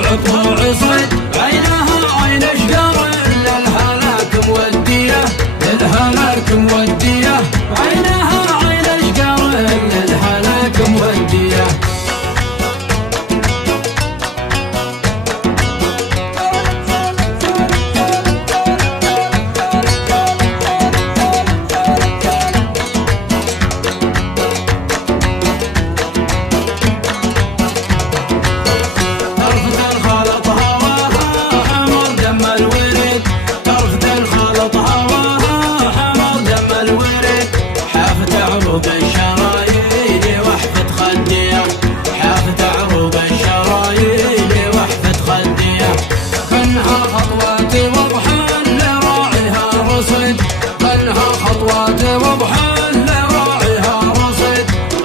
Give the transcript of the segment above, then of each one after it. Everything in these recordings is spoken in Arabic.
وعطوع صيد عينها عين اشقر للهلاك موديه للهلاك موديه عينها عين اشقر للهلاك موديه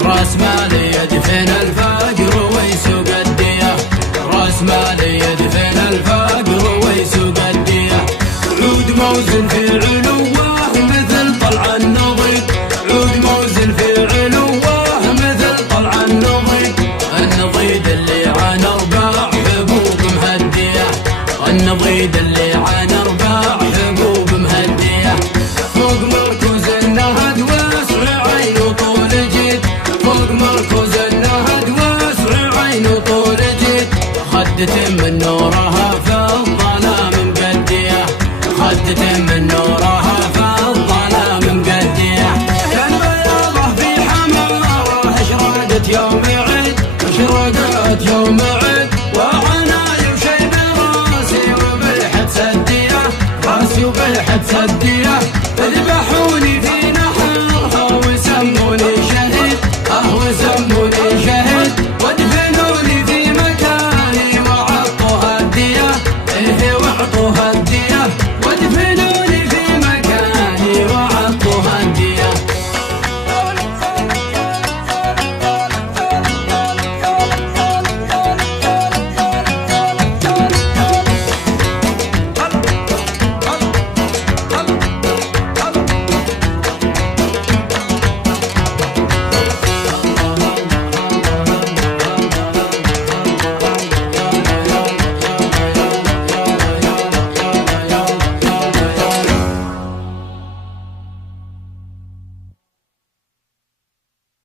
راس مالي يدفن الفقر ويسوق الديه راس مالي يدفن الفقر ويسوق الديه عود موزن في علوه مثل طلع النضيد عود موزن في علوه مثل طلع النضيد النضيد اللي عن ارباع حبوب مهديه النضيد اللي عن ارباع حبوب مهديه فوق مركز النهد واسع عينه طول جيد فوق مركز النهد واسع عينه طول جيد خدة من نورها في الظلام مقديه خدة من